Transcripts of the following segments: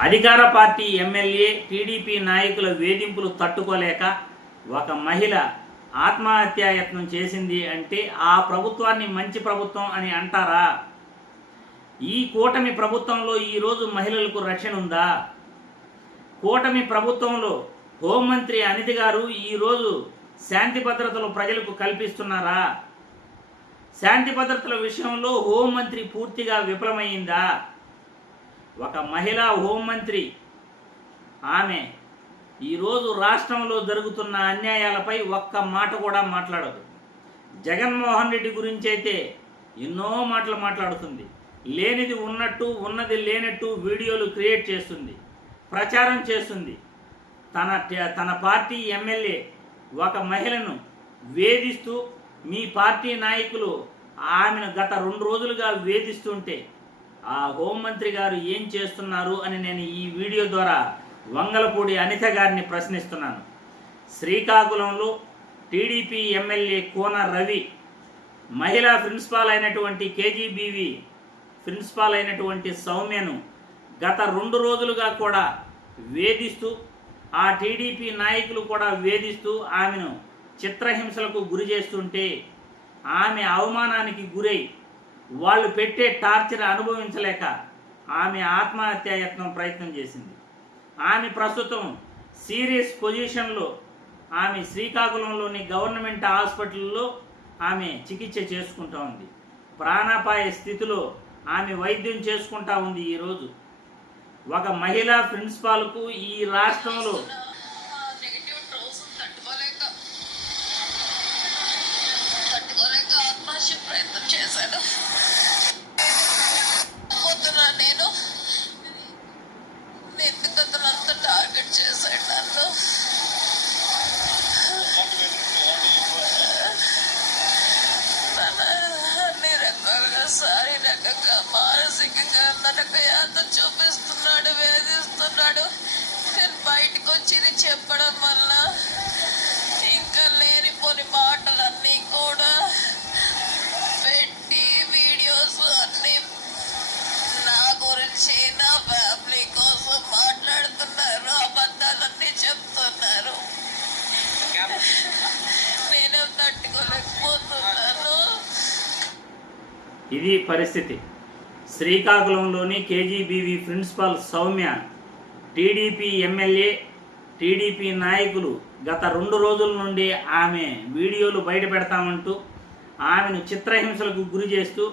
అధికార party MLA TDP నాయకుల వేధింపులు తట్టుకోలేక ఒక మహిళ ఆత్మహత్యాయత్నం చేసింది అంటే ఆ ప్రభుత్వాన్ని మంచి ప్రభుత్వం అని అంటారా? ఈ కూటమి ప్రభుత్వంలో ఈరోజు మహిళలకు రక్షణ ఉందా? కూటమి ప్రభుత్వంలో హోంమంత్రి అనిత గారు ఈరోజు శాంతి భద్రతలు ప్రజలకు కల్పిస్తున్నారా? శాంతి భద్రతల విషయంలో హోంమంత్రి పూర్తిగా విఫలమైందా? ఒక మహిళా హోంమంత్రి ఆమె ఈరోజు రాష్ట్రంలో జరుగుతున్న అన్యాయాలపై ఒక్క మాట కూడా మాట్లాడదు. జగన్మోహన్ రెడ్డి గురించి అయితే ఎన్నో మాటలు మాట్లాడుతుంది. లేనిది ఉన్నట్టు ఉన్నది లేనట్టు వీడియోలు క్రియేట్ చేస్తుంది ప్రచారం చేస్తుంది. తన తన పార్టీ ఎమ్మెల్యే ఒక మహిళను వేధిస్తూ మీ పార్టీ నాయకులు ఆమెను గత రెండు రోజులుగా వేధిస్తుంటే ఆ హోంమంత్రి గారు ఏం చేస్తున్నారు అని నేను ఈ వీడియో ద్వారా వంగలపూడి అనిత గారిని ప్రశ్నిస్తున్నాను. శ్రీకాకుళంలో టీడీపీ ఎమ్మెల్యే కోన రవి మహిళా ప్రిన్సిపాల్ అయినటువంటి కేజీబీవి ప్రిన్సిపాల్ అయినటువంటి సౌమ్యను గత రెండు రోజులుగా కూడా వేధిస్తూ ఆ టీడీపీ నాయకులు కూడా వేధిస్తూ ఆమెను చిత్రహింసలకు గురి చేస్తుంటే ఆమె అవమానానికి గురై వాళ్ళు పెట్టే టార్చర్ అనుభవించలేక ఆమె ఆత్మహత్యాయత్నం ప్రయత్నం చేసింది. ఆమె ప్రస్తుతం సీరియస్ పొజిషన్లో ఆమె శ్రీకాకుళంలోని గవర్నమెంట్ హాస్పిటల్లో ఆమె చికిత్స చేసుకుంటా ఉంది. ప్రాణాపాయ స్థితిలో ఆమె వైద్యం చేసుకుంటా ఉంది ఈరోజు. ఒక మహిళా ప్రిన్సిపాల్కు ఈ రాష్ట్రంలో శారీరకంగా మానసికంగా తనకు యాత చూపిస్తున్నాడు వేధిస్తున్నాడు. నేను బయటకు వచ్చి ఇది చెప్పడం వల్ల ఇది పరిస్థితి. శ్రీకాకుళంలోని KGBV principal Soumya TDP MLA TDP నాయకులు గత రెండు రోజుల నుండి ఆమె వీడియోలు బయట పెడతామంటూ ఆమెను చిత్రహింసలకు గురి చేస్తూ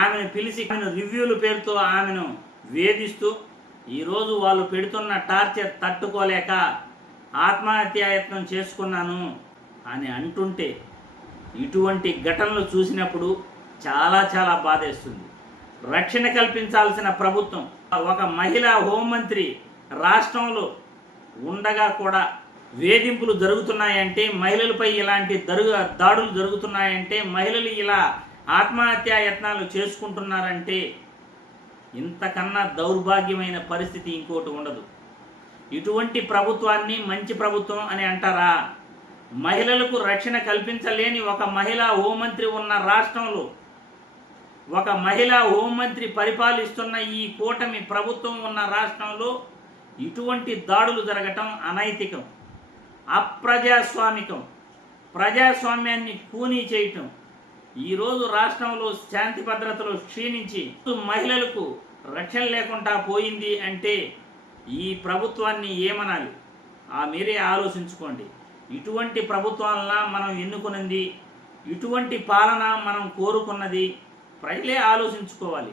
ఆమెను పిలిచి ఆమెను రివ్యూల పేరుతో ఆమెను వేధిస్తూ ఈరోజు వాళ్ళు పెడుతున్న టార్చర్ తట్టుకోలేక ఆత్మహత్యాయత్నం చేసుకున్నాను అని అంటుంటే ఇటువంటి ఘటనలు చూసినప్పుడు చాలా చాలా బాధేస్తుంది. రక్షణ కల్పించాల్సిన ప్రభుత్వం ఒక మహిళా హోంమంత్రి రాష్ట్రంలో ఉండగా కూడా వేధింపులు జరుగుతున్నాయంటే మహిళలపై ఇలాంటి దరుగు దాడులు జరుగుతున్నాయంటే మహిళలు ఇలా ఆత్మహత్యా యత్నాలు చేసుకుంటున్నారంటే ఇంతకన్నా దౌర్భాగ్యమైన పరిస్థితి ఇంకోటి ఉండదు. ఇటువంటి ప్రభుత్వాన్ని మంచి ప్రభుత్వం అని అంటారా? మహిళలకు రక్షణ కల్పించలేని ఒక మహిళా హోంమంత్రి ఉన్న రాష్ట్రంలో ఒక మహిళా హోంమంత్రి పరిపాలిస్తున్న ఈ కూటమి ప్రభుత్వం ఉన్న రాష్ట్రంలో ఇటువంటి దాడులు జరగటం అనైతికం అప్రజాస్వామికం ప్రజాస్వామ్యాన్ని కూనీ చేయటం. ఈరోజు రాష్ట్రంలో శాంతి భద్రతలు క్షీణించి మహిళలకు రక్షణ లేకుండా పోయింది అంటే ఈ ప్రభుత్వాన్ని ఏమనాలి? ఆ మీరే ఆలోచించుకోండి. ఇటువంటి ప్రభుత్వాలన మనం ఎన్నుకున్నది? ఇటువంటి పాలన మనం కోరుకున్నది? ప్రజలే ఆలోచించుకోవాలి.